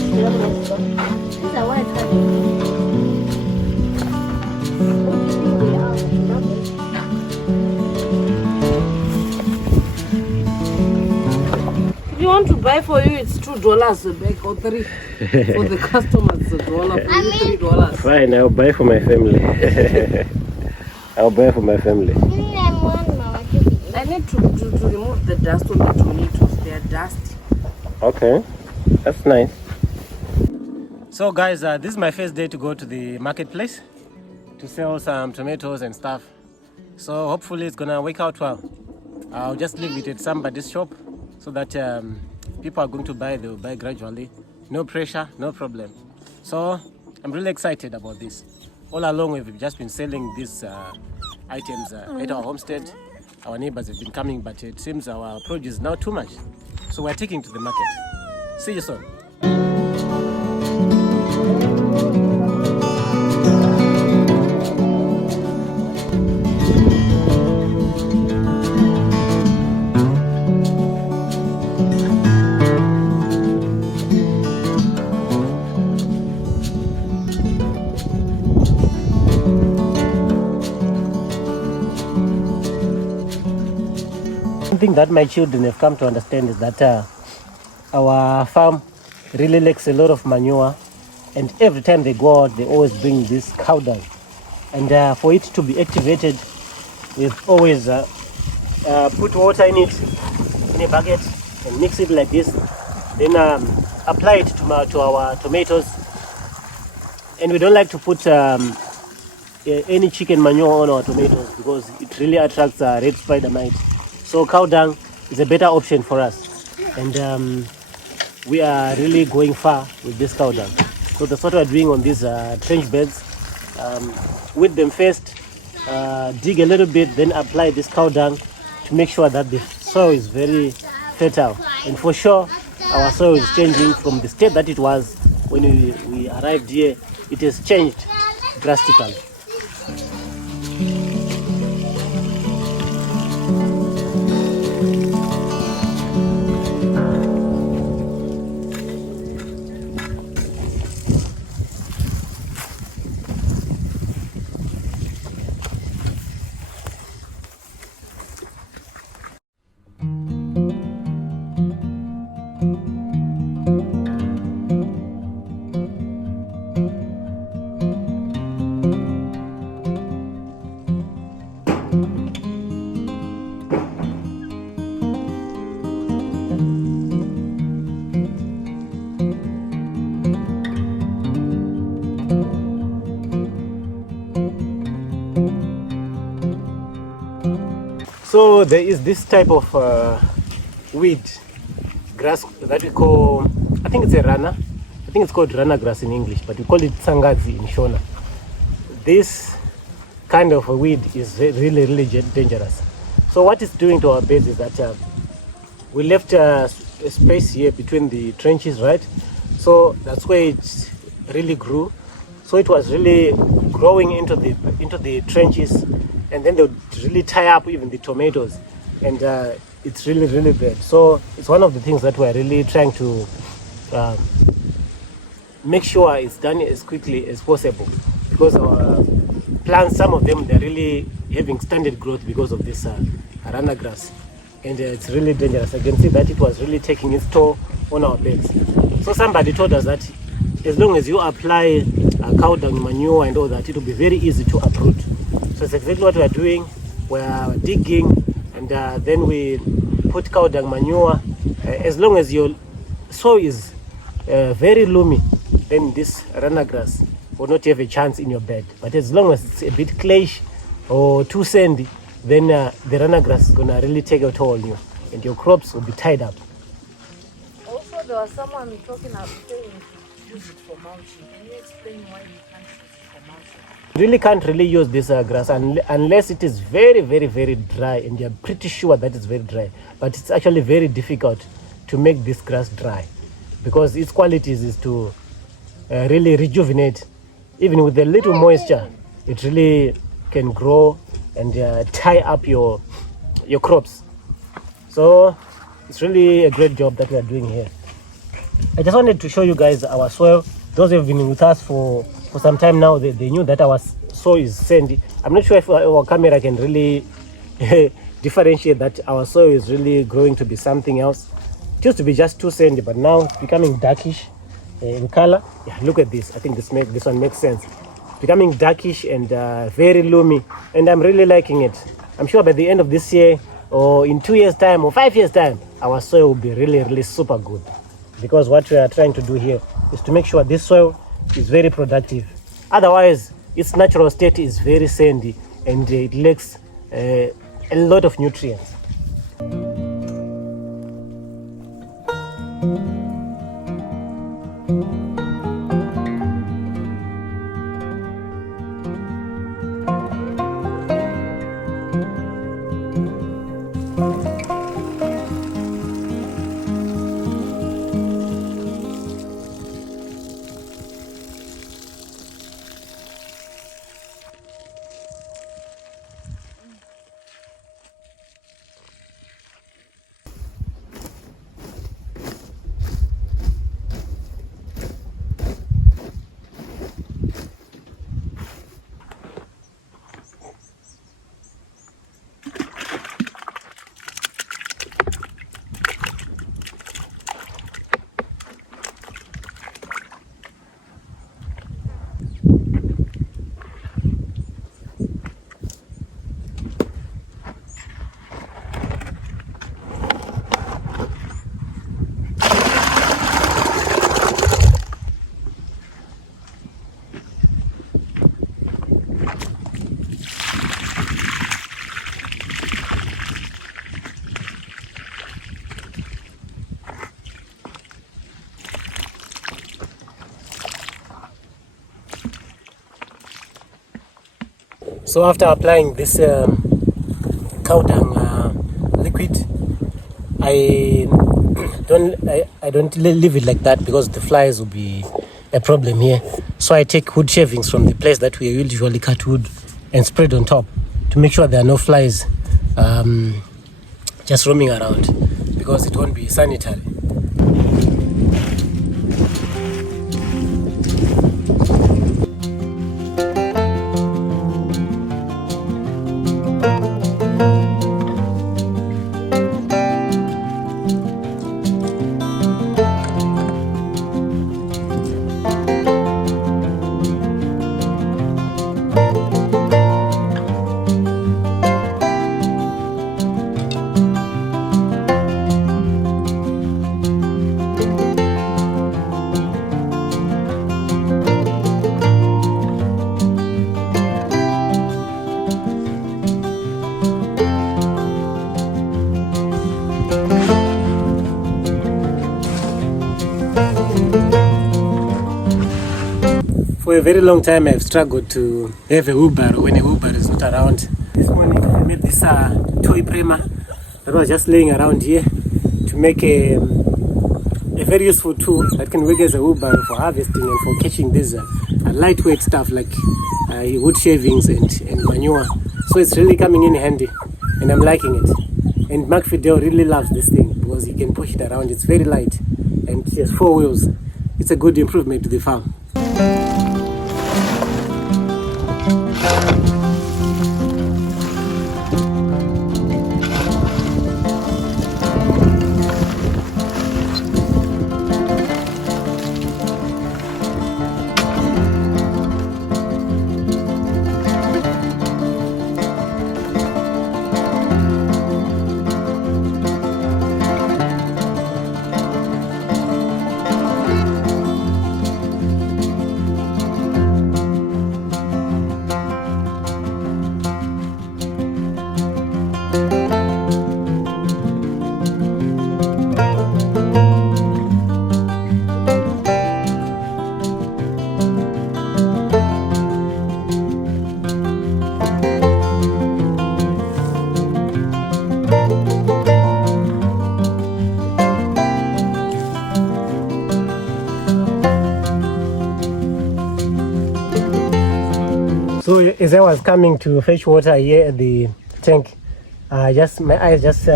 These are white. If you want to buy for you, it's $2 a bag or $3. For the customers, $1 for you, $3. Fine, I'll buy for my family. I'll buy for my family. I need to remove the dust on the tomatoes. They are dusty. Okay, that's nice. So guys, this is my first day to go to the marketplace to sell some tomatoes and stuff. So hopefully it's gonna work out well. I'll just leave it at somebody's shop so that people are going to buy, they'll buy gradually. No pressure, no problem. So I'm really excited about this. All along we've just been selling these items at our homestead. Our neighbors have been coming, but it seems our produce is now too much. So we're taking to the market. See you soon. Thing that my children have come to understand is that our farm really lacks a lot of manure, and every time they go out they always bring this cow dung, and for it to be activated we've always put water in it in a bucket and mix it like this, then apply it to our tomatoes. And we don't like to put any chicken manure on our tomatoes because it really attracts red spider mite. So cow dung is a better option for us, and we are really going far with this cow dung. So that's what we're doing on these trench beds. With them first, dig a little bit, then apply this cow dung to make sure that the soil is very fertile. And for sure, our soil is changing from the state that it was when we arrived here. It has changed drastically. So there is this type of weed, grass that we call, I think it's a rana. I think it's called rana grass in English, but we call it tsangazi in Shona. This kind of a weed is really, really dangerous. So what it's doing to our beds is that we left a space here between the trenches, right? So that's where it really grew. So it was really growing into the trenches, and then they would really tie up even the tomatoes, and it's really, really bad. So it's one of the things that we're really trying to make sure it's done as quickly as possible, because our plants, some of them, they're really having standard growth because of this rana grass, and it's really dangerous. I can see that it was really taking its toll on our beds. So somebody told us that as long as you apply cow dung manure and all that, it will be very easy to uproot. So it's exactly what we are doing. We are digging, and then we put cow dung manure. As long as your soil is very loamy, then this rana grass will not have a chance in your bed. But as long as it's a bit clayish or too sandy, then the rana grass is gonna really take a toll on you, and your crops will be tied up. Also, there was someone talking about saying use it for mulching. Can you explain why you can't use it for mulching? You really can't really use this grass unless it is very, very, very dry, and you're pretty sure that it's very dry. But it's actually very difficult to make this grass dry, because its qualities is to really rejuvenate. Even with a little moisture, it really can grow and tie up your crops. So it's really a great job that we are doing here. I just wanted to show you guys our soil. Those who have been with us for some time now, they knew that our soil is sandy. I'm not sure if our camera can really differentiate that our soil is really growing to be something else. It used to be just too sandy, but now it's becoming darkish in color. Yeah, look at this. I think this one makes sense. It's becoming darkish and very loomy, and I'm really liking it. I'm sure by the end of this year, or in 2 years time or 5 years time, our soil will be really super good, because what we are trying to do here is to make sure this soil is very productive. Otherwise, its natural state is very sandy and it lacks a lot of nutrients. So after applying this cow dung liquid, I don't leave it like that, because the flies will be a problem here. So I take wood shavings from the place that we usually cut wood and spread on top to make sure there are no flies just roaming around, because it won't be sanitary. For a very long time, I've struggled to have a wheelbarrow when a wheelbarrow is not around. This morning, I made this toy primer that was just laying around here to make a very useful tool that can work as a wheelbarrow for harvesting and for catching these lightweight stuff like wood shavings and manure. So it's really coming in handy, and I'm liking it. And Mark Fidel really loves this thing because he can push it around. It's very light and it has 4 wheels. It's a good improvement to the farm. So as I was coming to fetch water here at the tank, my eyes just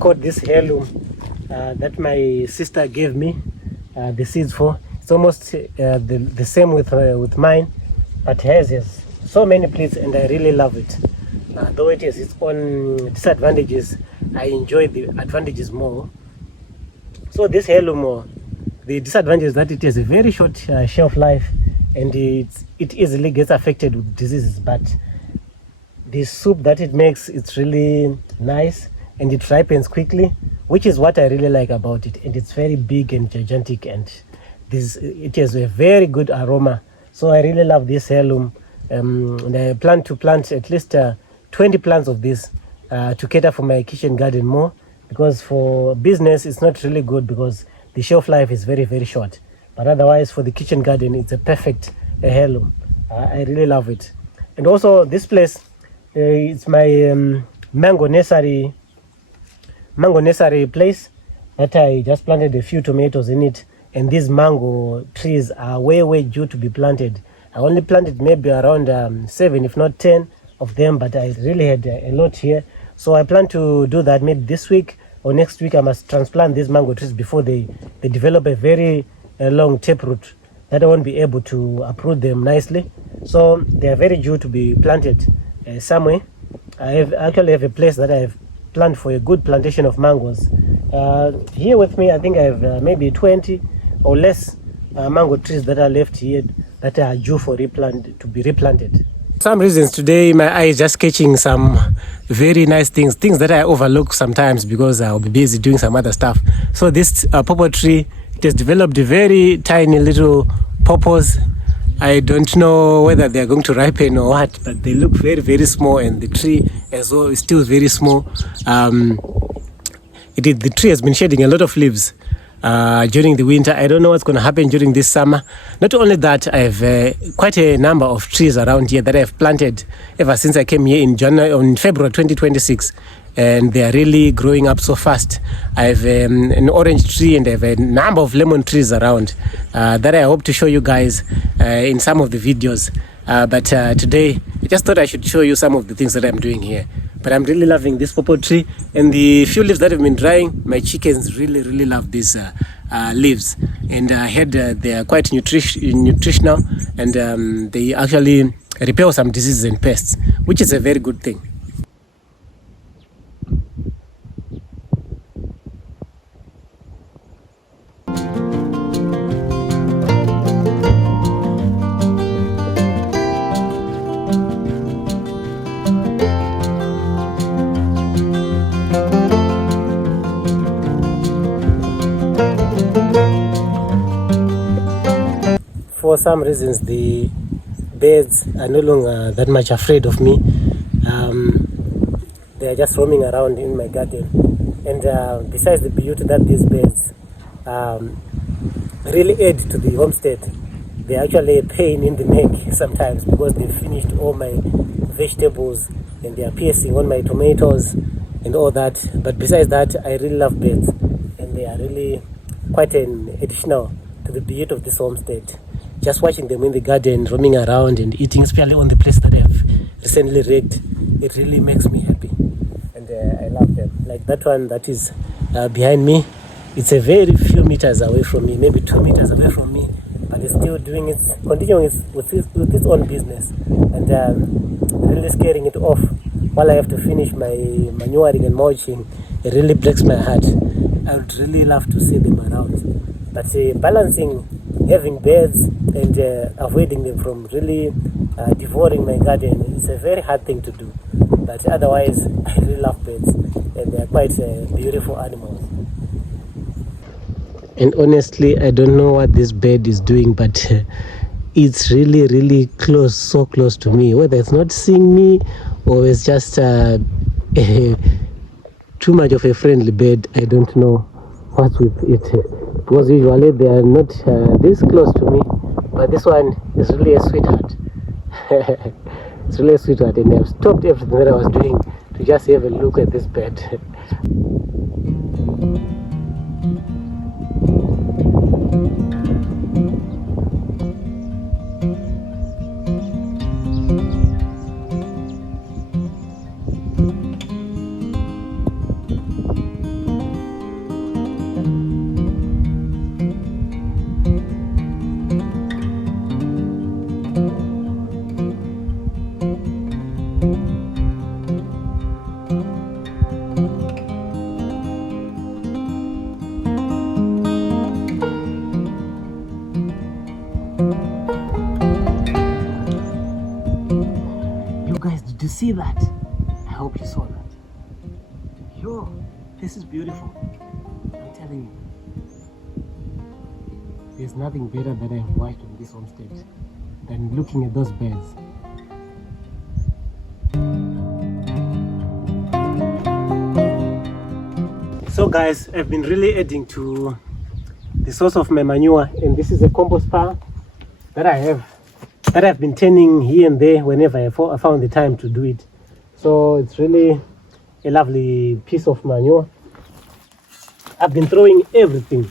caught this heirloom that my sister gave me the seeds for. It's almost the same with mine, but hers has so many pleats, and I really love it. Though it has its own disadvantages, I enjoy the advantages more. So this heirloom, the disadvantage is that it has a very short shelf life, and it easily gets affected with diseases. But the soup that it makes, it's really nice, and it ripens quickly, which is what I really like about it. And it's very big and gigantic, and it has a very good aroma. So I really love this heirloom. And I plan to plant at least 20 plants of this to cater for my kitchen garden more, because for business it's not really good because the shelf life is very, very short. But otherwise, for the kitchen garden, it's a perfect heirloom. I really love it. And also this place, it's my mango nursery place that I just planted a few tomatoes in it, and these mango trees are way due to be planted. I only planted maybe around 7 if not 10 of them, but I really had a lot here. So I plan to do that maybe this week or next week. I must transplant these mango trees before they develop a very long taproot that I won't be able to uproot them nicely. So they are very due to be planted somewhere. I actually have a place that I have planned for a good plantation of mangoes. Here with me, I think I have maybe 20 or less mango trees that are left here that are due for to be replanted. For some reasons today my eye is just catching some very nice things that I overlook sometimes because I'll be busy doing some other stuff. So this pawpaw tree, it has developed a very tiny little pawpaws. I don't know whether they are going to ripen or what, but they look very small, and the tree as well is still very small. The tree has been shedding a lot of leaves during the winter. I don't know what's going to happen during this summer. Not only that, I have quite a number of trees around here that I have planted ever since I came here in February 2026, and they are really growing up so fast. I have an orange tree, and I have a number of lemon trees around that I hope to show you guys in some of the videos. But today I just thought I should show you some of the things that I'm doing here. But I'm really loving this pawpaw tree, and the few leaves that have been drying, my chickens really love these leaves. And I heard they are quite nutritional, and they actually repel some diseases and pests, which is a very good thing. For some reasons, the birds are no longer that much afraid of me. They are just roaming around in my garden. And besides the beauty that these birds really add to the homestead, they're actually a pain in the neck sometimes because they've finished all my vegetables and they are piercing on my tomatoes and all that. But besides that, I really love birds, and they are really quite an additional to the beauty of this homestead. Just watching them in the garden, roaming around and eating, especially on the place that I've recently raked, it really makes me happy. And I love them. Like that one that is behind me, it's a very few meters away from me, maybe 2 meters away from me, but it's still continuing with its own business, and really scaring it off while I have to finish my manuring and mulching. It really breaks my heart. I would really love to see them around, but balancing having birds and avoiding them from really devouring my garden is a very hard thing to do. But otherwise, I really love birds, and they are quite beautiful animals. And honestly, I don't know what this bird is doing, but it's really close, so close to me. Whether it's not seeing me or it's just too much of a friendly bird, I don't know what's with it. Because usually they are not this close to me, but this one is really a sweetheart. It's really a sweetheart, and I've stopped everything that I was doing to just have a look at this bird. you see that? I hope you saw that. Yo, this is beautiful. I'm telling you. There's nothing better that I've watched on this homestead than looking at those birds. So guys, I've been really adding to the source of my manure, and this is a compost pile that I've been turning here and there whenever I found the time to do it. So it's really a lovely piece of manure. I've been throwing everything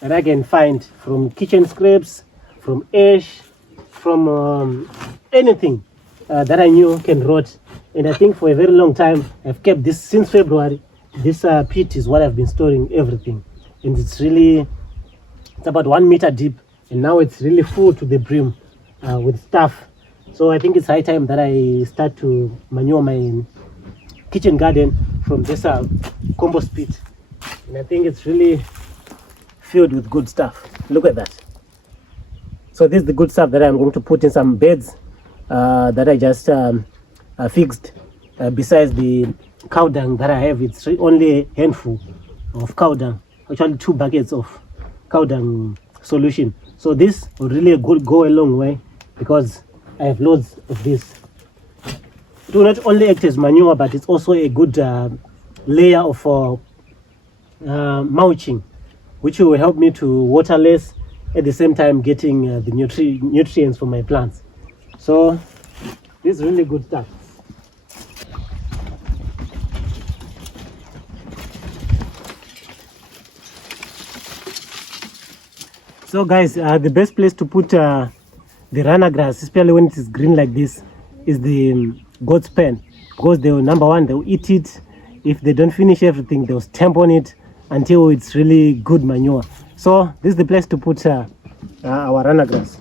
that I can find, from kitchen scraps, from ash, from anything that I knew can rot. And I think for a very long time, I've kept this since February. This pit is what I've been storing everything. And it's about 1 meter deep. And now it's really full to the brim with stuff. So I think it's high time that I start to manure my kitchen garden from this compost pit. And I think it's really filled with good stuff. Look at that. So this is the good stuff that I'm going to put in some beds that I just fixed besides the cow dung that I have. It's only a handful of cow dung, actually 2 buckets of cow dung solution. So this will really go a long way because I have loads of this. It will not only act as manure, but it's also a good layer of mulching, which will help me to water less, at the same time getting the nutrients for my plants. So this is really good stuff. So guys, the best place to put the runner grass, especially when it is green like this, is the goat's pen, because they will, number one, they'll eat it. If they don't finish everything, they'll stamp on it until it's really good manure. So this is the place to put our runner grass.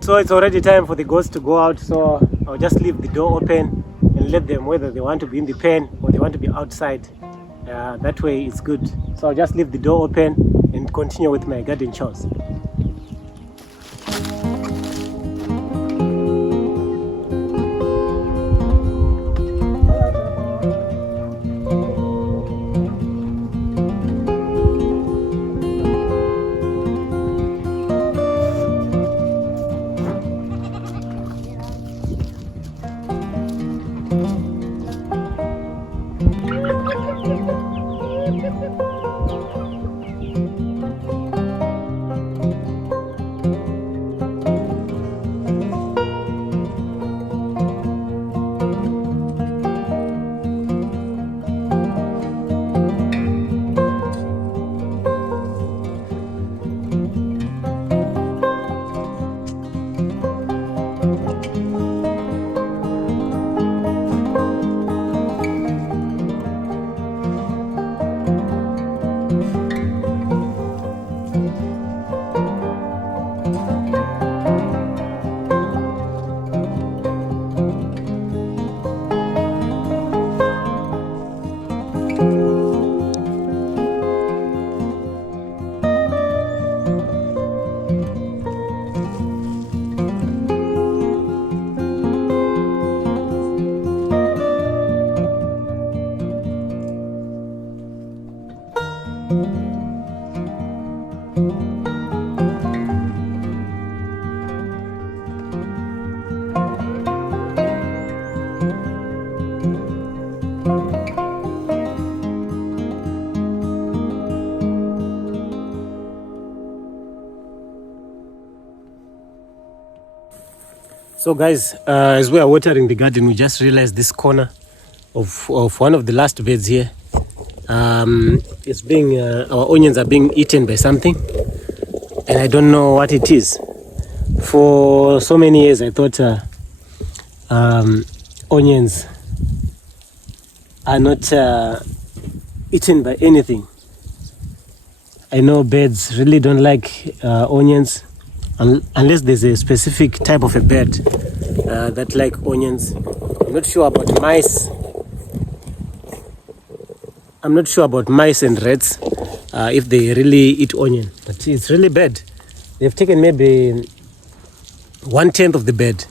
So it's already time for the goats to go out, so I'll just leave the door open and let them, whether they want to be in the pen or they want to be outside. That way it's good. So I'll just leave the door open and continue with my garden chores. So guys, as we are watering the garden, we just realized this corner of one of the last beds here. It's being our onions are being eaten by something, and I don't know what it is. For so many years I thought onions are not eaten by anything, I know birds really don't like onions unless there's a specific type of a bird that like onions. I'm not sure about mice. I'm not sure about mice and rats if they really eat onion, but it's really bad. They've taken maybe 1/10 of the bed,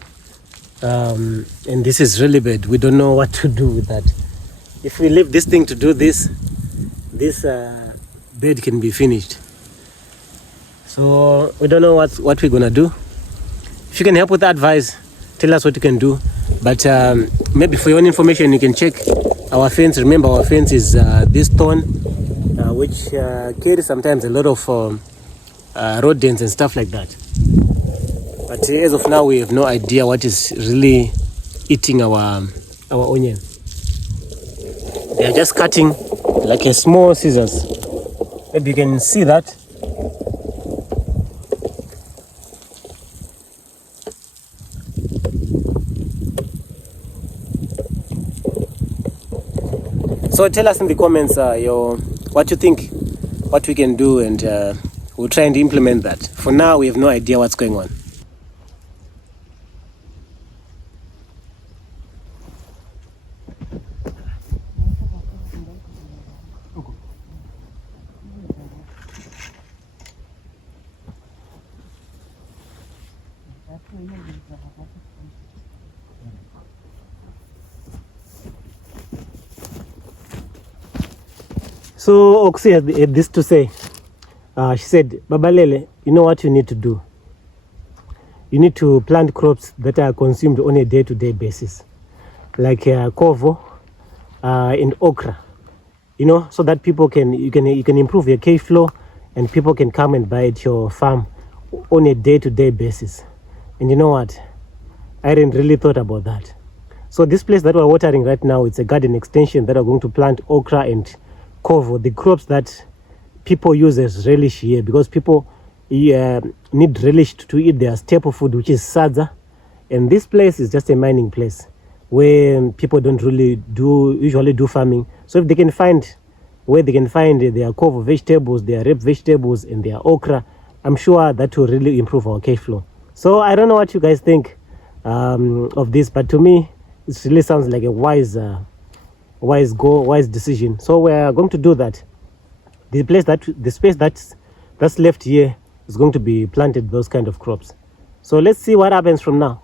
and this is really bad. We don't know what to do with that. If we leave this thing to do this bed can be finished. So we don't know what we're gonna do. If you can help with advice, tell us what you can do. But maybe for your own information, you can check our fence. Remember, our fence is this thorn, which carries sometimes a lot of rodents and stuff like that. But as of now, we have no idea what is really eating our onion. They are just cutting like a small scissors. Maybe you can see that. So tell us in the comments what you think, what we can do, and we'll try and implement that. For now, we have no idea what's going on. So Oxy had this to say. She said, Babalele, you know what you need to do? You need to plant crops that are consumed on a day-to-day basis, like kovo and okra. You know, so that people you can improve your cash flow, and people can come and buy at your farm on a day-to-day basis. And you know what? I hadn't really thought about that. So this place that we're watering right now, it's a garden extension that are going to plant okra and kovo, the crops that people use as relish here, because people need relish to eat their staple food, which is sadza. And this place is just a mining place where people don't really usually do farming. So if they can find where they can find their kovo vegetables, their rape vegetables, and their okra, I'm sure that will really improve our cash flow. So I don't know what you guys think of this, but to me, it really sounds like a wise decision. So we're going to do that. The space that's left here is going to be planted those kind of crops. So let's see what happens from now.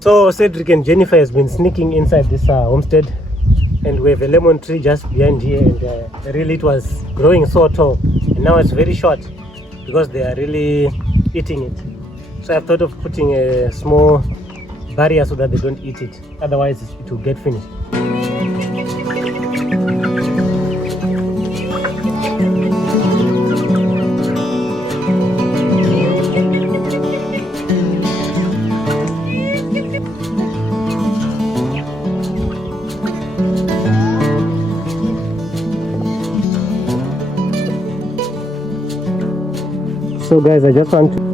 So Cedric and Jennifer has been sneaking inside this homestead, and we have a lemon tree just behind here, and really it was growing so tall, and now it's very short because they are really eating it. So I've thought of putting a small barrier so that they don't eat it, otherwise it will get finished. So guys, I just want to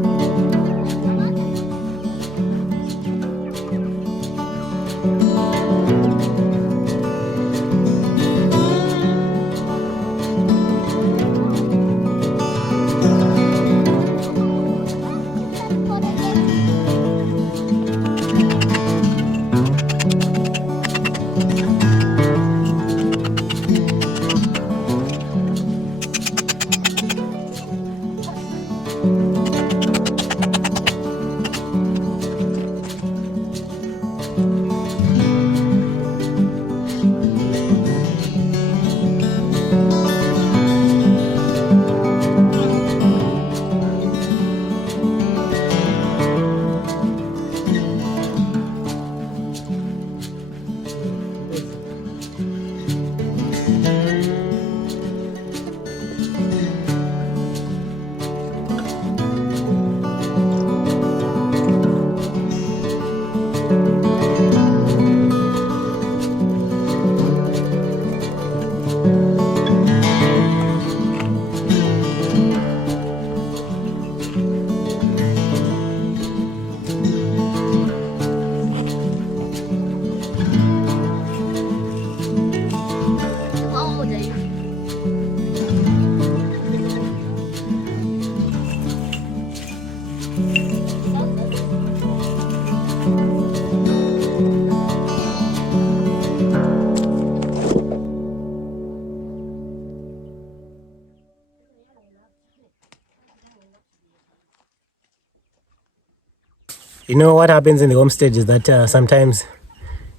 You know what happens in the homestead is that sometimes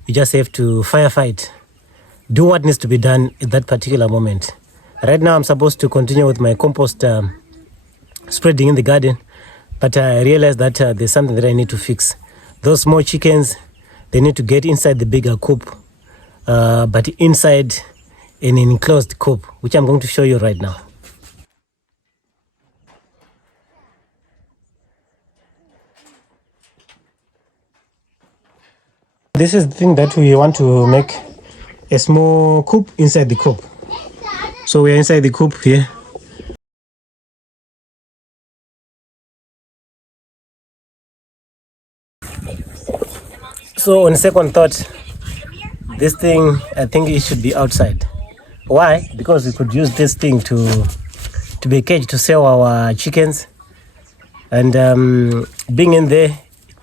you just have to firefight, do what needs to be done at that particular moment. Right now I'm supposed to continue with my compost spreading in the garden, but I realized that there's something that I need to fix. Those small chickens, they need to get inside the bigger coop, but inside an enclosed coop, which I'm going to show you right now. This is the thing that we want to make a small coop inside the coop. So we're inside the coop here. So on second thought, this thing, I think it should be outside. Why? Because we could use this thing to be a cage to sell our chickens. And being in there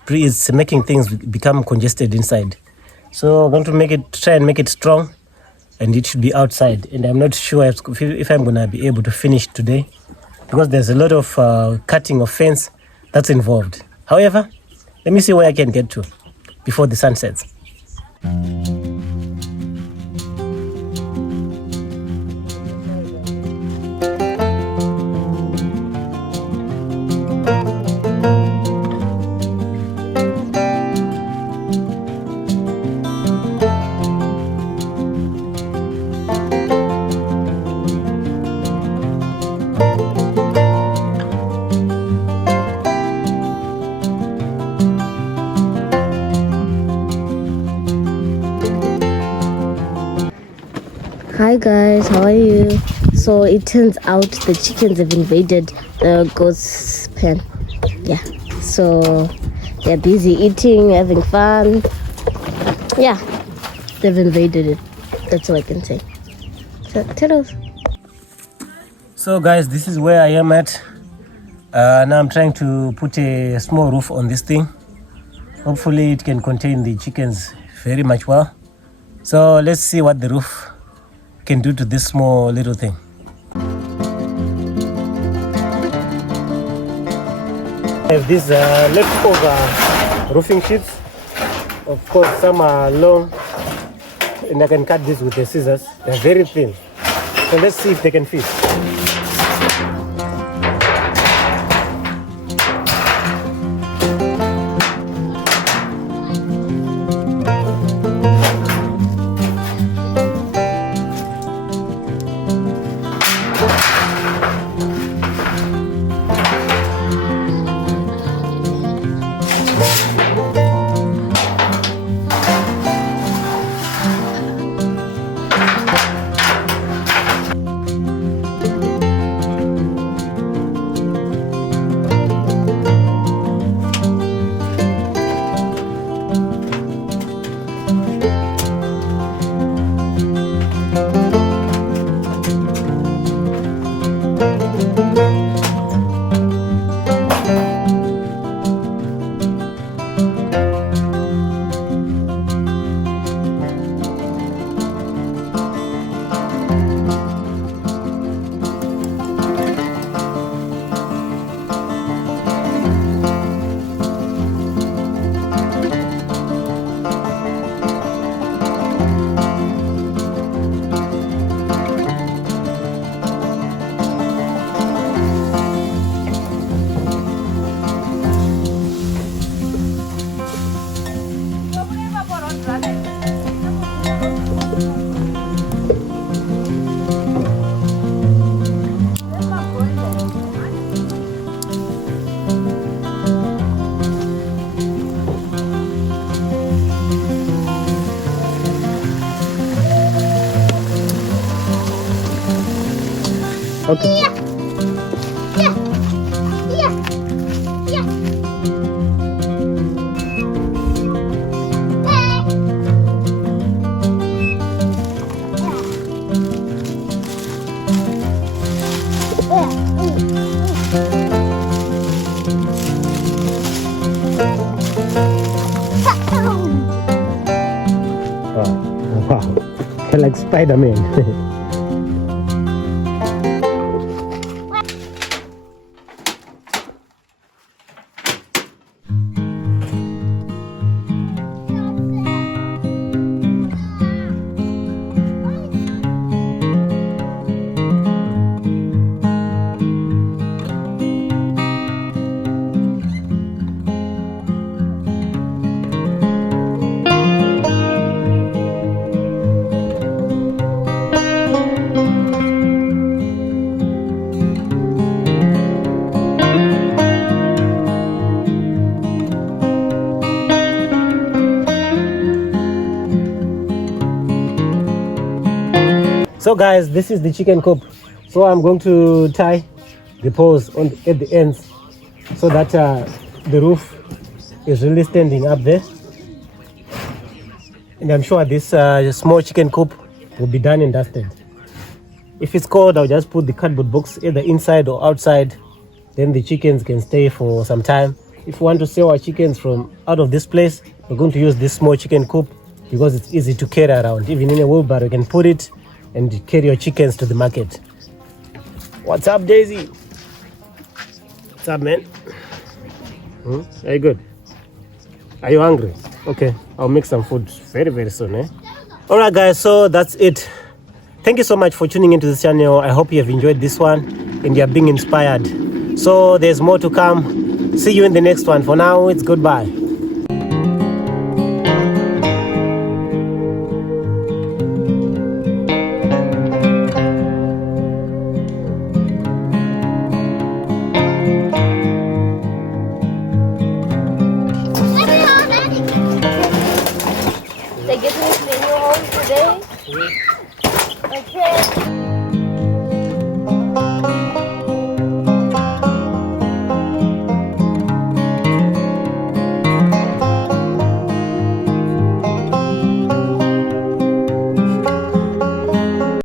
is making things become congested inside. So I'm going to try and make it strong, and it should be outside. And I'm not sure if I'm going to be able to finish today, because there's a lot of cutting of fence that's involved. However, let me see where I can get to before the sun sets. Hi guys, how are you? So it turns out the chickens have invaded the goat's pen. Yeah, so they're busy eating, having fun. Yeah, they've invaded it. That's all I can say. So toodles. So guys, this is where I am at. Now I'm trying to put a small roof on this thing. Hopefully it can contain the chickens very much well. So let's see what the roof can do to this small little thing. I have these leftover roofing sheets. Of course, some are long, and I can cut this with the scissors. They're very thin. So let's see if they can fit. Okay. Wow. They're like Spider-Man. So guys, this is the chicken coop. So I'm going to tie the poles at the ends so that the roof is really standing up there. And I'm sure this small chicken coop will be done and dusted. If it's cold, I'll just put the cardboard box either inside or outside. Then the chickens can stay for some time. If we want to sell our chickens from out of this place, we're going to use this small chicken coop because it's easy to carry around. Even in a wheelbarrow, you can put it and carry your chickens to the market. What's up, Daisy? What's up, man? Very good. Are you hungry? Okay, I'll make some food very, very soon, eh? Alright guys, so that's it. Thank you so much for tuning into this channel. I hope you have enjoyed this one and you are being inspired. So there's more to come. See you in the next one. For now, it's goodbye. They're getting to the new home today. Okay.